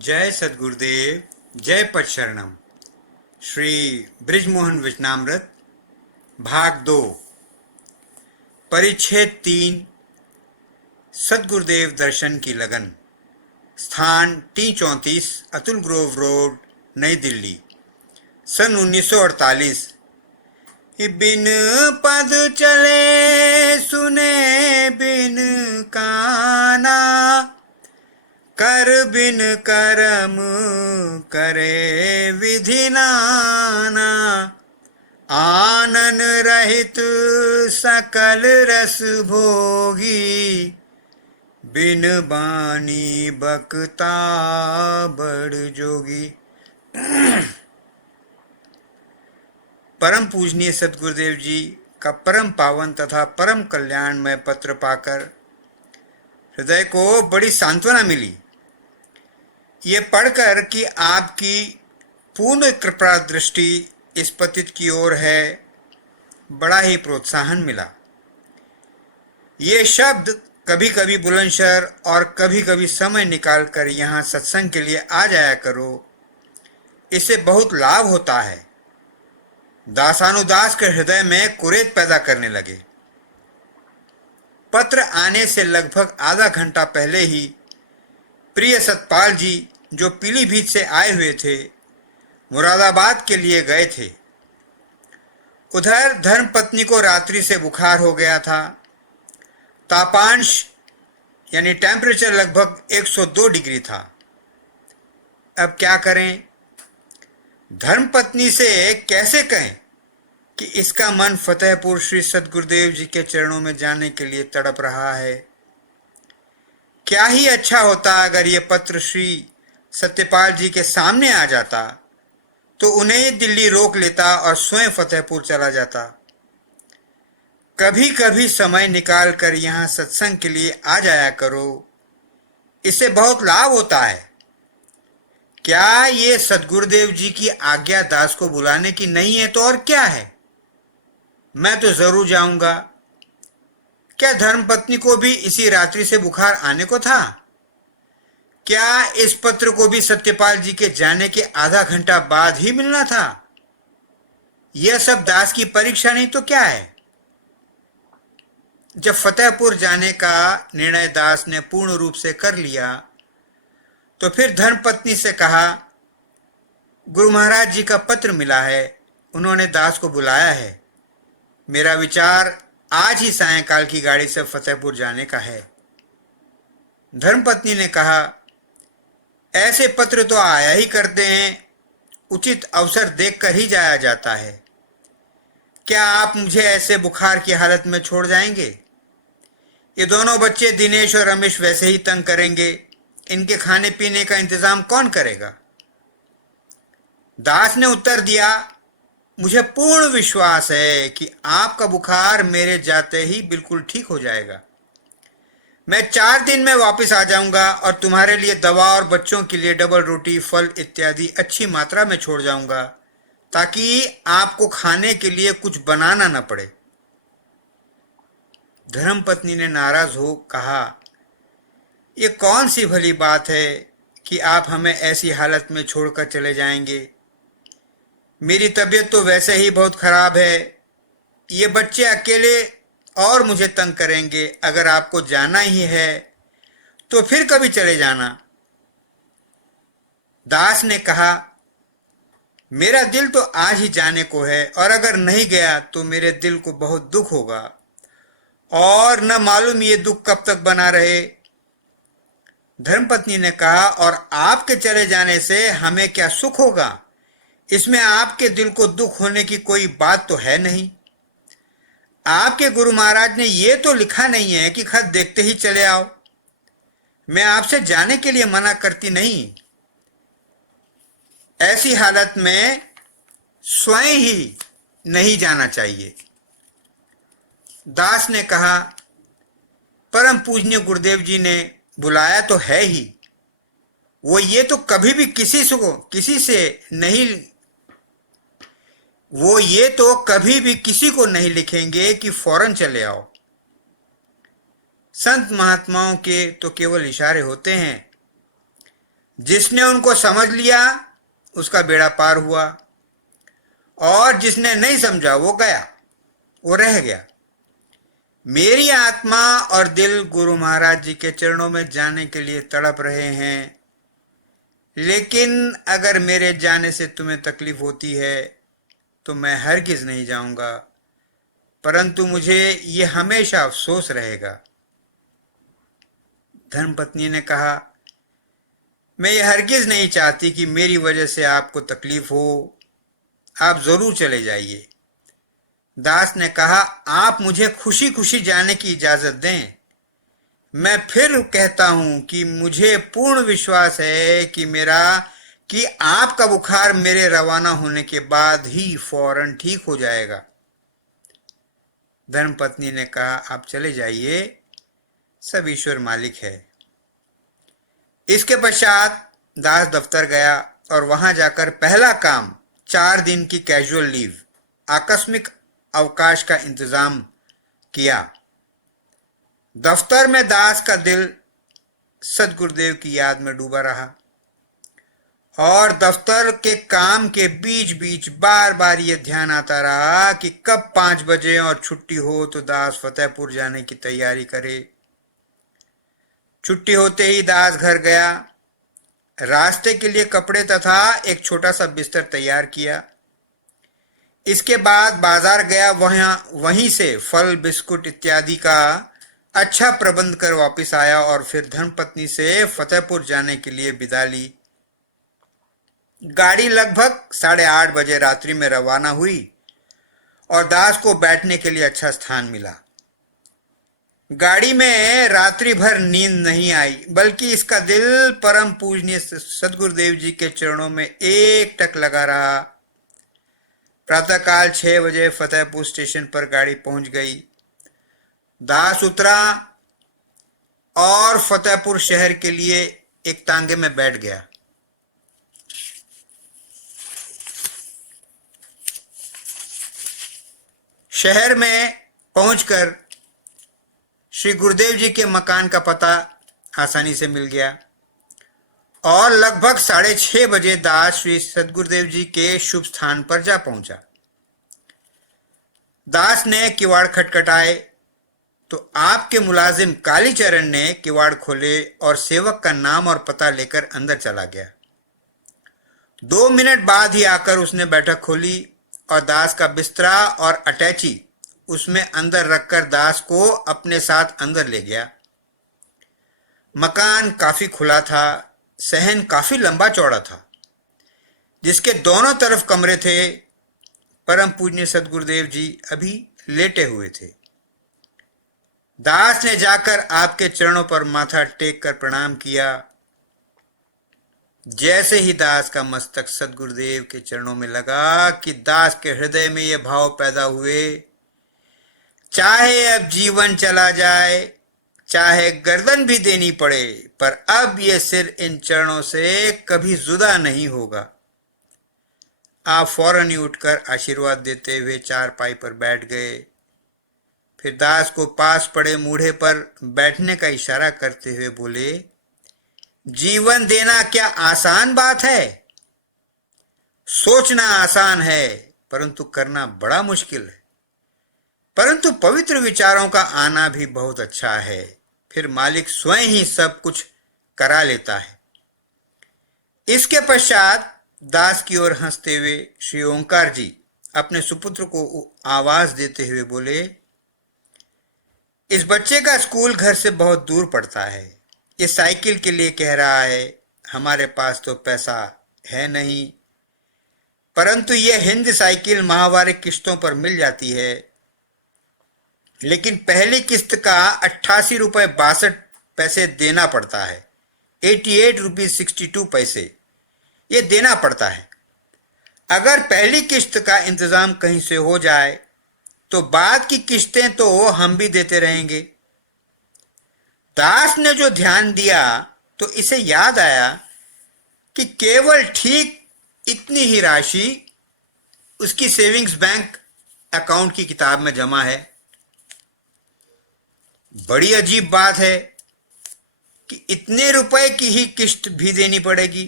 जय सद्गुरुदेव, जय पटशरणम। श्री ब्रिजमोहन वचनामृत भाग 2, परिच्छेद 3, सद्गुरुदेव दर्शन की लगन। स्थान T34, अतुल ग्रोव रोड, नई दिल्ली, सन 1948। बिन पद चले सुने बिन काना, कर बिन करम करे विधि नाना। आनन रहित सकल रस भोगी, बिन बानी बकता बड़ जोगी। परम पूजनीय सद्गुरुदेव जी का परम पावन तथा परम कल्याणमय पत्र पाकर हृदय को बड़ी सांत्वना मिली। ये पढ़कर कि आपकी पूर्ण कृपा दृष्टि इस पतित की ओर है, बड़ा ही प्रोत्साहन मिला। ये शब्द कभी कभी बुलंदशहर और कभी कभी समय निकालकर यहाँ सत्संग के लिए आ जाया करो, इससे बहुत लाभ होता है। दासानुदास के हृदय में कुरेद पैदा करने लगे। पत्र आने से लगभग आधा घंटा पहले ही प्रिय सतपाल जी, जो पीलीभीत से आए हुए थे, मुरादाबाद के लिए गए थे। उधर धर्मपत्नी को रात्रि से बुखार हो गया था। तापांश यानी टेम्परेचर लगभग 102 डिग्री था। अब क्या करें? धर्मपत्नी से कैसे कहें कि इसका मन फतेहपुर श्री सद्गुरुदेव जी के चरणों में जाने के लिए तड़प रहा है। क्या ही अच्छा होता अगर ये पत्र श्री सत्यपाल जी के सामने आ जाता, तो उन्हें दिल्ली रोक लेता और स्वयं फतेहपुर चला जाता। कभी कभी समय निकाल कर यहाँ सत्संग के लिए आ जाया करो, इससे बहुत लाभ होता है। क्या ये सद्गुरुदेव जी की आज्ञा दास को बुलाने की नहीं है तो और क्या है? मैं तो जरूर जाऊंगा। क्या धर्मपत्नी को भी इसी रात्रि से बुखार आने को था? क्या इस पत्र को भी सत्यपाल जी के जाने के आधा घंटा बाद ही मिलना था? यह सब दास की परीक्षा नहीं तो क्या है? जब फतेहपुर जाने का निर्णय दास ने पूर्ण रूप से कर लिया, तो फिर धर्मपत्नी से कहा, गुरु महाराज जी का पत्र मिला है, उन्होंने दास को बुलाया है। मेरा विचार आज ही सायंकाल की गाड़ी से फतेहपुर जाने का है। धर्मपत्नी ने कहा, ऐसे पत्र तो आया ही करते हैं, उचित अवसर देखकर ही जाया जाता है। क्या आप मुझे ऐसे बुखार की हालत में छोड़ जाएंगे? ये दोनों बच्चे दिनेश और रमेश वैसे ही तंग करेंगे, इनके खाने पीने का इंतजाम कौन करेगा? दास ने उत्तर दिया, मुझे पूर्ण विश्वास है कि आपका बुखार मेरे जाते ही बिल्कुल ठीक हो जाएगा। मैं 4 दिन में वापस आ जाऊंगा और तुम्हारे लिए दवा और बच्चों के लिए डबल रोटी, फल इत्यादि अच्छी मात्रा में छोड़ जाऊंगा, ताकि आपको खाने के लिए कुछ बनाना न पड़े। धर्मपत्नी ने नाराज हो कहा, ये कौन सी भली बात है कि आप हमें ऐसी हालत में छोड़कर चले जाएंगे? मेरी तबीयत तो वैसे ही बहुत खराब है। ये बच्चे अकेले और मुझे तंग करेंगे। अगर आपको जाना ही है तो फिर कभी चले जाना। दास ने कहा, मेरा दिल तो आज ही जाने को है, और अगर नहीं गया तो मेरे दिल को बहुत दुख होगा, और न मालूम ये दुख कब तक बना रहे। धर्मपत्नी ने कहा, और आपके चले जाने से हमें क्या सुख होगा? इसमें आपके दिल को दुख होने की कोई बात तो है नहीं। आपके गुरु महाराज ने ये तो लिखा नहीं है कि खत देखते ही चले आओ। मैं आपसे जाने के लिए मना करती नहीं। ऐसी हालत में स्वयं ही नहीं जाना चाहिए। दास ने कहा, परम पूजनीय गुरुदेव जी ने बुलाया तो है ही, वो ये तो कभी भी किसी को नहीं लिखेंगे कि फौरन चले आओ। संत महात्माओं के तो केवल इशारे होते हैं। जिसने उनको समझ लिया उसका बेड़ा पार हुआ, और जिसने नहीं समझा वो गया, वो रह गया। मेरी आत्मा और दिल गुरु महाराज जी के चरणों में जाने के लिए तड़प रहे हैं, लेकिन अगर मेरे जाने से तुम्हें तकलीफ होती है तो मैं हरगिज नहीं जाऊंगा, परंतु मुझे ये हमेशा अफसोस रहेगा। धर्मपत्नी ने कहा, मैं ये हरगिज नहीं चाहती कि मेरी वजह से आपको तकलीफ हो, आप जरूर चले जाइए। दास ने कहा, आप मुझे खुशी खुशी जाने की इजाजत दें। मैं फिर कहता हूं कि मुझे पूर्ण विश्वास है कि आपका बुखार मेरे रवाना होने के बाद ही फौरन ठीक हो जाएगा। धर्मपत्नी ने कहा, आप चले जाइए, सब ईश्वर मालिक है। इसके पश्चात दास दफ्तर गया और वहां जाकर पहला काम 4 दिन की कैजुअल लीव, आकस्मिक अवकाश का इंतजाम किया। दफ्तर में दास का दिल सदगुरुदेव की याद में डूबा रहा, और दफ्तर के काम के बीच बीच बार बार ये ध्यान आता रहा कि कब 5 बजे और छुट्टी हो तो दास फतेहपुर जाने की तैयारी करे। छुट्टी होते ही दास घर गया, रास्ते के लिए कपड़े तथा एक छोटा सा बिस्तर तैयार किया। इसके बाद बाजार गया, वहीं से फल बिस्कुट इत्यादि का अच्छा प्रबंध कर वापस आया और फिर धर्मपत्नी से फतेहपुर जाने के लिए विदा ली। गाड़ी लगभग 8:30 बजे रात्रि में रवाना हुई और दास को बैठने के लिए अच्छा स्थान मिला। गाड़ी में रात्रि भर नींद नहीं आई, बल्कि इसका दिल परम पूजनीय सदगुरुदेव जी के चरणों में एक टक लगा रहा। प्रातःकाल 6 बजे फतेहपुर स्टेशन पर गाड़ी पहुंच गई। दास उतरा और फतेहपुर शहर के लिए एक तांगे में बैठ गया। शहर में पहुंचकर श्री गुरुदेव जी के मकान का पता आसानी से मिल गया और लगभग 6:30 बजे दास श्री सदगुरुदेव जी के शुभ स्थान पर जा पहुंचा। दास ने किवाड़ खटखटाए तो आपके मुलाजिम कालीचरण ने किवाड़ खोले और सेवक का नाम और पता लेकर अंदर चला गया। 2 मिनट बाद ही आकर उसने बैठक खोली और दास का बिस्तरा और अटैची उसमें अंदर रखकर दास को अपने साथ अंदर ले गया। मकान काफी खुला था, सहन काफी लंबा चौड़ा था, जिसके दोनों तरफ कमरे थे। परम पूज्य सदगुरुदेव जी अभी लेटे हुए थे। दास ने जाकर आपके चरणों पर माथा टेक कर प्रणाम किया। जैसे ही दास का मस्तक सदगुरुदेव के चरणों में लगा कि दास के हृदय में ये भाव पैदा हुए, चाहे अब जीवन चला जाए, चाहे गर्दन भी देनी पड़े, पर अब ये सिर इन चरणों से कभी जुदा नहीं होगा। आप फौरन ही उठकर आशीर्वाद देते हुए चारपाई पर बैठ गए। फिर दास को पास पड़े मूढ़े पर बैठने का इशारा करते हुए बोले, जीवन देना क्या आसान बात है? सोचना आसान है, परंतु करना बड़ा मुश्किल है। परंतु पवित्र विचारों का आना भी बहुत अच्छा है, फिर मालिक स्वयं ही सब कुछ करा लेता है। इसके पश्चात दास की ओर हंसते हुए श्री ओंकार जी अपने सुपुत्र को आवाज देते हुए बोले, इस बच्चे का स्कूल घर से बहुत दूर पड़ता है। ये साइकिल के लिए कह रहा है, हमारे पास तो पैसा है नहीं, परंतु यह हिंद साइकिल माहवारी किस्तों पर मिल जाती है। लेकिन पहली किस्त का 88 रुपये 62 पैसे देना पड़ता है, 88 रुपीज 62 पैसे ये देना पड़ता है। अगर पहली किस्त का इंतजाम कहीं से हो जाए तो बाद की किस्तें तो हम भी देते रहेंगे। दास ने जो ध्यान दिया तो इसे याद आया कि केवल ठीक इतनी ही राशि उसकी सेविंग्स बैंक अकाउंट की किताब में जमा है। बड़ी अजीब बात है कि इतने रुपए की ही किस्त भी देनी पड़ेगी।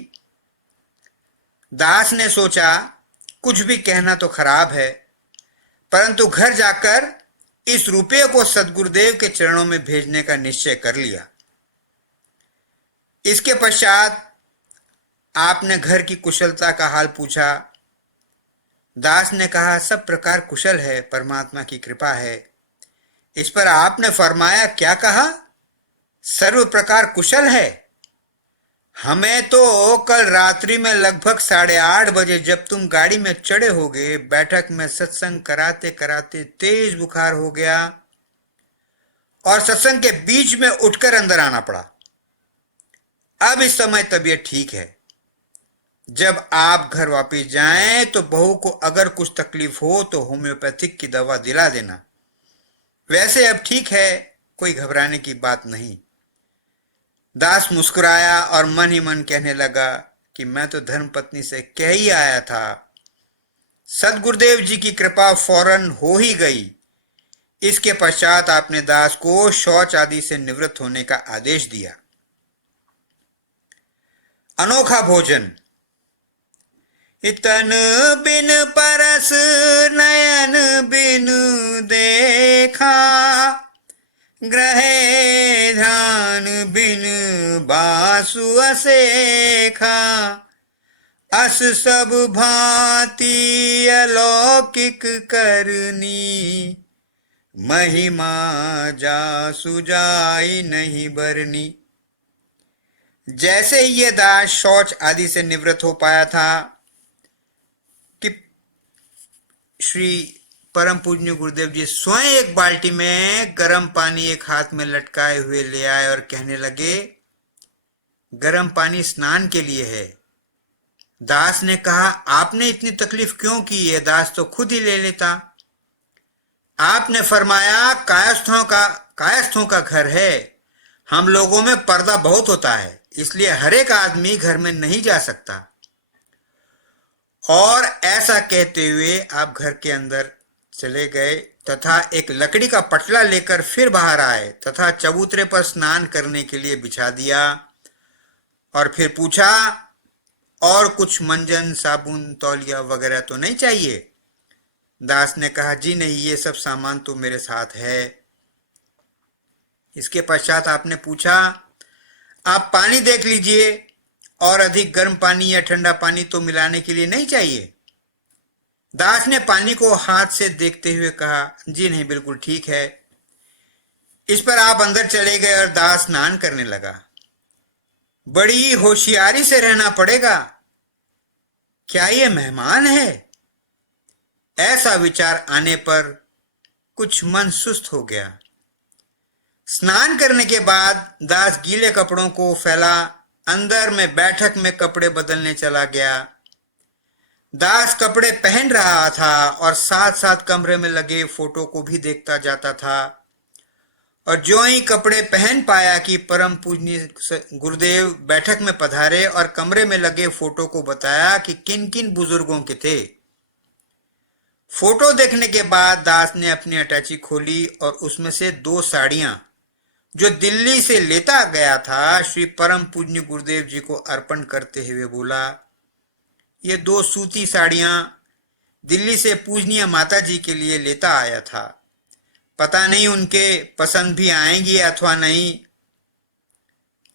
दास ने सोचा कुछ भी कहना तो खराब है, परंतु घर जाकर इस रुपये को सद्गुरुदेव के चरणों में भेजने का निश्चय कर लिया। इसके पश्चात आपने घर की कुशलता का हाल पूछा। दास ने कहा, सब प्रकार कुशल है, परमात्मा की कृपा है। इस पर आपने फरमाया, क्या कहा? सर्व प्रकार कुशल है। हमें तो कल रात्रि में लगभग 8:30 बजे जब तुम गाड़ी में चढ़े होगे, बैठक में सत्संग कराते कराते तेज बुखार हो गया और सत्संग के बीच में उठकर अंदर आना पड़ा। अब इस समय तबीयत ठीक है। जब आप घर वापस जाएं तो बहू को अगर कुछ तकलीफ हो तो होम्योपैथिक की दवा दिला देना। वैसे अब ठीक है, कोई घबराने की बात नहीं। दास मुस्कुराया और मन ही मन कहने लगा कि मैं तो धर्मपत्नी से कह ही आया था। सद्गुरुदेव जी की कृपा फौरन हो ही गई। इसके पश्चात आपने दास को शौच आदि से निवृत्त होने का आदेश दिया। अनोखा भोजन। तन बिन परस नयन बिन देखा, ग्रहे ध्यान बिन बासु असेखा, अस सब भांति अलौकिक करनी, महिमा जासु जाई नहीं बरनी। जैसे ही ये दास शौच आदि से निवृत्त हो पाया था कि श्री परम पूज्य गुरुदेव जी स्वयं एक बाल्टी में गर्म पानी एक हाथ में लटकाए हुए ले आए और कहने लगे, गर्म पानी स्नान के लिए है। दास ने कहा, आपने इतनी तकलीफ क्यों की है? दास तो खुद ही ले लेता। आपने फरमाया, कायस्थों का घर है, हम लोगों में पर्दा बहुत होता है, इसलिए हर एक आदमी घर में नहीं जा सकता। और ऐसा कहते हुए आप घर के अंदर चले गए तथा एक लकड़ी का पटला लेकर फिर बाहर आए तथा चबूतरे पर स्नान करने के लिए बिछा दिया और फिर पूछा, और कुछ मंजन साबुन तौलिया वगैरह तो नहीं चाहिए? दास ने कहा, जी नहीं, ये सब सामान तो मेरे साथ है। इसके पश्चात आपने पूछा, आप पानी देख लीजिए, और अधिक गर्म पानी या ठंडा पानी तो मिलाने के लिए नहीं चाहिए? दास ने पानी को हाथ से देखते हुए कहा, जी नहीं, बिल्कुल ठीक है। इस पर आप अंदर चले गए और दास स्नान करने लगा। बड़ी होशियारी से रहना पड़ेगा, क्या ये मेहमान है? ऐसा विचार आने पर कुछ मन सुस्त हो गया। स्नान करने के बाद दास गीले कपड़ों को फैला अंदर में बैठक में कपड़े बदलने चला गया। दास कपड़े पहन रहा था और साथ साथ कमरे में लगे फोटो को भी देखता जाता था। और जो ही कपड़े पहन पाया कि परम पूजनीय गुरुदेव बैठक में पधारे और कमरे में लगे फोटो को बताया कि किन किन बुजुर्गों के थे। फोटो देखने के बाद दास ने अपनी अटैची खोली और उसमें से 2 साड़ियां जो दिल्ली से लेता गया था श्री परम पूज्य गुरुदेव जी को अर्पण करते हुए बोला, ये 2 सूती साड़ियां दिल्ली से पूजनीय माता जी के लिए लेता आया था। पता नहीं उनके पसंद भी आएंगी अथवा नहीं।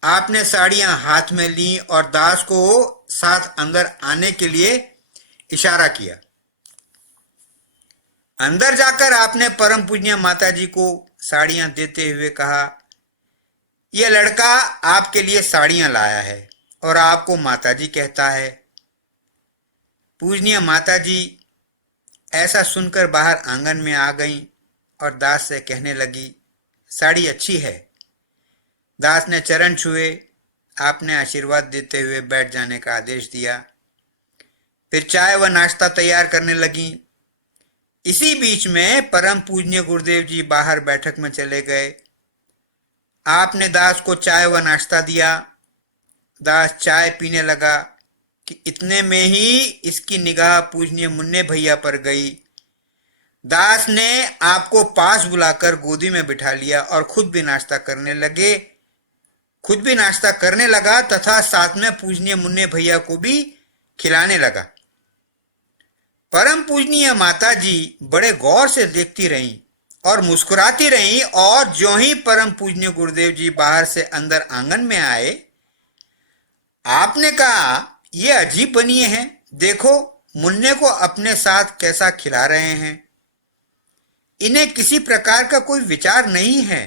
आपने साड़ियां हाथ में ली और दास को साथ अंदर आने के लिए इशारा किया। अंदर जाकर आपने परम पूज्य माता जी को साड़ियां देते हुए कहा, यह लड़का आपके लिए साड़ियां लाया है और आपको माता जी कहता है। पूजनीय माता जी ऐसा सुनकर बाहर आंगन में आ गईं और दास से कहने लगी, साड़ी अच्छी है। दास ने चरण छुए। आपने आशीर्वाद देते हुए बैठ जाने का आदेश दिया। फिर चाय व नाश्ता तैयार करने लगी। इसी बीच में परम पूजनीय गुरुदेव जी बाहर बैठक में चले गए। आपने दास को चाय व नाश्ता दिया। दास चाय पीने लगा कि इतने में ही इसकी निगाह पूजनीय मुन्ने भैया पर गई। दास ने आपको पास बुलाकर गोदी में बिठा लिया और खुद भी नाश्ता करने लगे। खुद भी नाश्ता करने लगा तथा साथ में पूजनीय मुन्ने भैया को भी खिलाने लगा। परम पूजनीय माता जी बड़े गौर से देखती रहीं और मुस्कुराती रहीं, और ज्यों ही परम पूजनीय गुरुदेव जी बाहर से अंदर आंगन में आए, आपने कहा, ये अजीब बनिए हैं, देखो मुन्ने को अपने साथ कैसा खिला रहे हैं, इन्हें किसी प्रकार का कोई विचार नहीं है।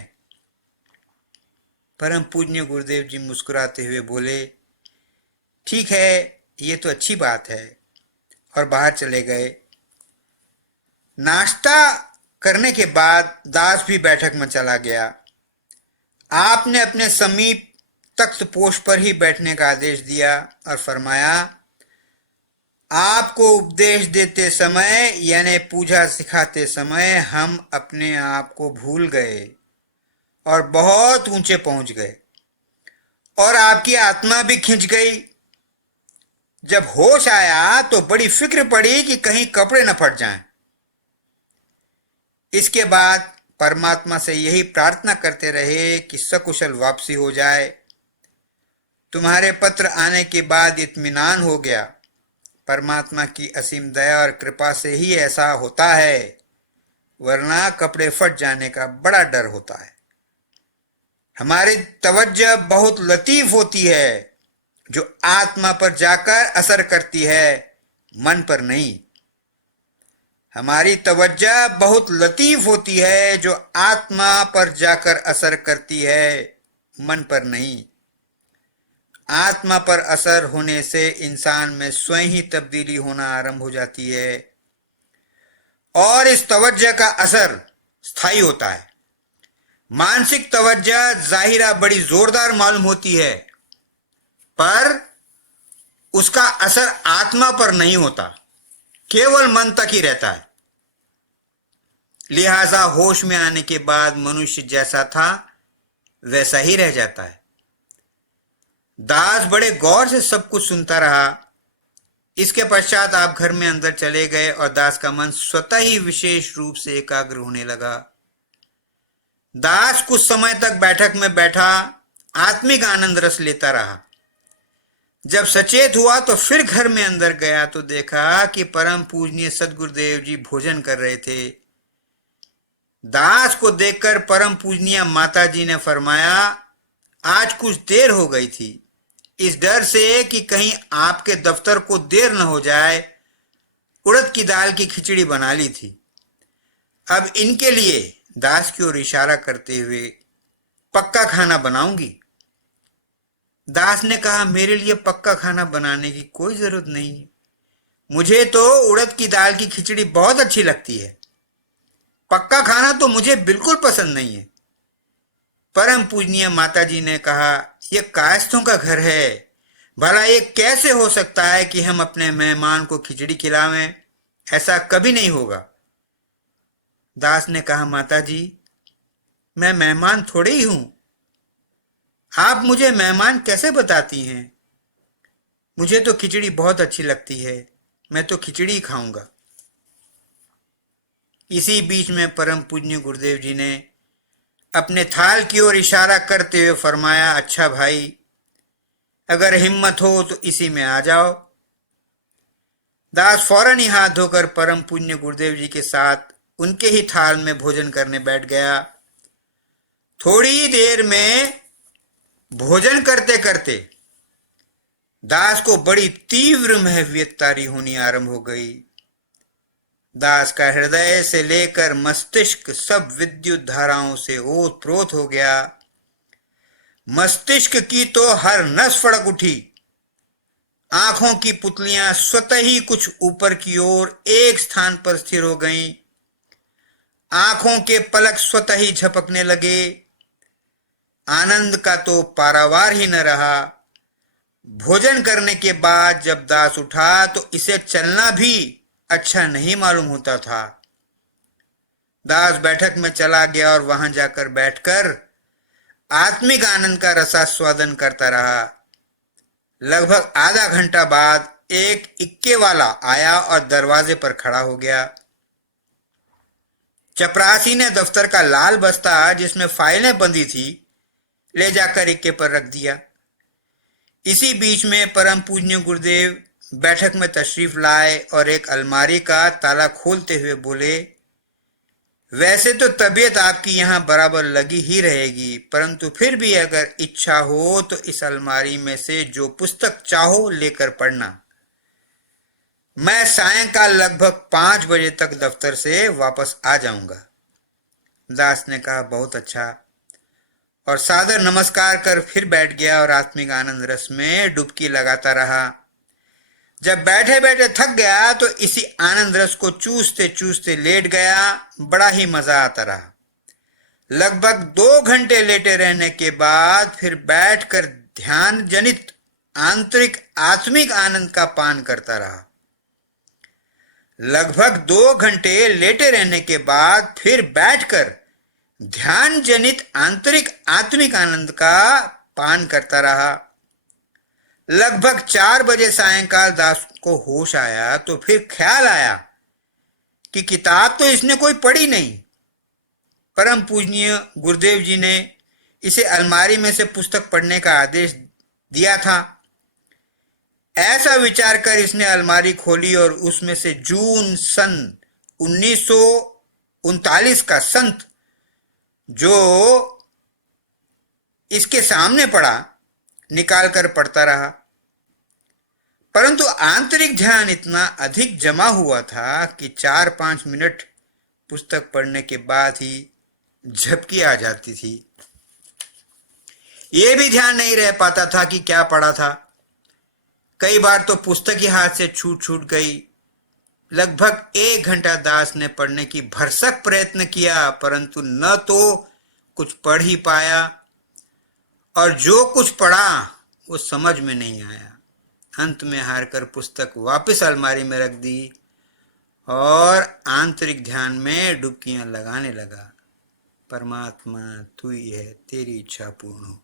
परम पूज्य गुरुदेव जी मुस्कुराते हुए बोले, ठीक है, ये तो अच्छी बात है, और बाहर चले गए। नाश्ता करने के बाद दास भी बैठक में चला गया। आपने अपने समीप तख्त पोष पर ही बैठने का आदेश दिया और फरमाया, आपको उपदेश देते समय यानी पूजा सिखाते समय हम अपने आप को भूल गए और बहुत ऊंचे पहुंच गए, और आपकी आत्मा भी खिंच गई। जब होश आया तो बड़ी फिक्र पड़ी कि कहीं कपड़े न फट जाएं। इसके बाद परमात्मा से यही प्रार्थना करते रहे कि सकुशल वापसी हो जाए। तुम्हारे पत्र आने के बाद इत्मीनान हो गया। परमात्मा की असीम दया और कृपा से ही ऐसा होता है, वरना कपड़े फट जाने का बड़ा डर होता है। हमारी तवज्जो बहुत लतीफ होती है, जो आत्मा पर जाकर असर करती है, मन पर नहीं। हमारी तवज्जो बहुत लतीफ होती है, जो आत्मा पर जाकर असर करती है, मन पर नहीं। आत्मा पर असर होने से इंसान में स्वयं ही तब्दीली होना आरंभ हो जाती है, और इस तवज्जो का असर स्थायी होता है। मानसिक तवज्जो जाहिरा बड़ी जोरदार मालूम होती है, पर उसका असर आत्मा पर नहीं होता, केवल मन तक ही रहता है। लिहाजा होश में आने के बाद मनुष्य जैसा था वैसा ही रह जाता है। दास बड़े गौर से सब कुछ सुनता रहा। इसके पश्चात आप घर में अंदर चले गए और दास का मन स्वतः ही विशेष रूप से एकाग्र होने लगा। दास कुछ समय तक बैठक में बैठा आत्मिक आनंद रस लेता रहा। जब सचेत हुआ तो फिर घर में अंदर गया तो देखा कि परम पूजनीय सदगुरुदेव जी भोजन कर रहे थे। दास को देखकर परम पूजनीय माता जी ने फरमाया, आज कुछ देर हो गई थी, इस डर से कि कहीं आपके दफ्तर को देर न हो जाए, उड़द की दाल की खिचड़ी बना ली थी। अब इनके लिए दास की ओर इशारा करते हुए पक्का खाना बनाऊंगी। दास ने कहा, मेरे लिए पक्का खाना बनाने की कोई जरूरत नहीं है, मुझे तो उड़द की दाल की खिचड़ी बहुत अच्छी लगती है, पक्का खाना तो मुझे बिल्कुल पसंद नहीं है। परम पूजनीय माता जी ने कहा, यह कायस्थों का घर है, भला ये कैसे हो सकता है कि हम अपने मेहमान को खिचड़ी खिलावें, ऐसा कभी नहीं होगा। दास ने कहा, माता जी, मैं मेहमान थोड़े ही हूं, आप मुझे मेहमान कैसे बताती हैं? मुझे तो खिचड़ी बहुत अच्छी लगती है, मैं तो खिचड़ी ही खाऊंगा। इसी बीच में परम पूज्य गुरुदेव जी ने अपने थाल की ओर इशारा करते हुए फरमाया, अच्छा भाई, अगर हिम्मत हो तो इसी में आ जाओ। दास फौरन ही हाथ धोकर परम पुण्य गुरुदेव जी के साथ उनके ही थाल में भोजन करने बैठ गया। थोड़ी देर में भोजन करते करते दास को बड़ी तीव्र महवियतकारी होनी आरंभ हो गई। दास का हृदय से लेकर मस्तिष्क सब विद्युत धाराओं से ओतप्रोत हो गया। मस्तिष्क की तो हर नस फड़क उठी। आंखों की पुतलियां स्वतः ही कुछ ऊपर की ओर एक स्थान पर स्थिर हो गईं। आंखों के पलक स्वतः ही झपकने लगे। आनंद का तो पारावार ही न रहा। भोजन करने के बाद जब दास उठा तो इसे चलना भी अच्छा नहीं मालूम होता था। दास बैठक में चला गया और वहां जाकर बैठकर आत्मिक आनंद का रसास्वादन करता रहा। लगभग आधा घंटा बाद एक इक्के वाला आया और दरवाजे पर खड़ा हो गया। चपरासी ने दफ्तर का लाल बस्ता जिसमें फाइलें बंधी थी ले जाकर इक्के पर रख दिया। इसी बीच में परम पूज्य गुरुदेव बैठक में तशरीफ लाए और एक अलमारी का ताला खोलते हुए बोले, वैसे तो तबीयत आपकी यहाँ बराबर लगी ही रहेगी, परंतु फिर भी अगर इच्छा हो तो इस अलमारी में से जो पुस्तक चाहो लेकर पढ़ना। मैं सायंकाल लगभग 5 बजे तक दफ्तर से वापस आ जाऊंगा। दास ने कहा, बहुत अच्छा, और सादर नमस्कार कर फिर बैठ गया और आत्मिक आनंद रस में डुबकी लगाता रहा। जब बैठे बैठे थक गया तो इसी आनंद रस को चूसते चूसते लेट गया। बड़ा ही मजा आता रहा। लगभग 2 घंटे लेटे रहने के बाद फिर बैठकर ध्यान जनित आंतरिक आत्मिक आनंद का पान करता रहा। लगभग 2 घंटे लेटे रहने के बाद फिर बैठकर ध्यान जनित आंतरिक आत्मिक आनंद का पान करता रहा। लगभग 4 बजे सायंकाल दास को होश आया तो फिर ख्याल आया कि किताब तो इसने कोई पढ़ी नहीं। परम पूजनीय गुरुदेव जी ने इसे अलमारी में से पुस्तक पढ़ने का आदेश दिया था। ऐसा विचार कर इसने अलमारी खोली और उसमें से जून सन 1939 का संत जो इसके सामने पड़ा निकालकर पढ़ता रहा। परंतु आंतरिक ध्यान इतना अधिक जमा हुआ था कि 4-5 मिनट पुस्तक पढ़ने के बाद ही झपकी आ जाती थी। यह भी ध्यान नहीं रह पाता था कि क्या पढ़ा था। कई बार तो पुस्तक ही हाथ से छूट छूट गई। लगभग 1 घंटा दास ने पढ़ने की भरसक प्रयत्न किया, परंतु न तो कुछ पढ़ ही पाया और जो कुछ पढ़ा वो समझ में नहीं आया। अंत में हारकर पुस्तक वापस अलमारी में रख दी और आंतरिक ध्यान में डुबकियां लगाने लगा। परमात्मा तू ही है, तेरी इच्छा पूर्ण हो।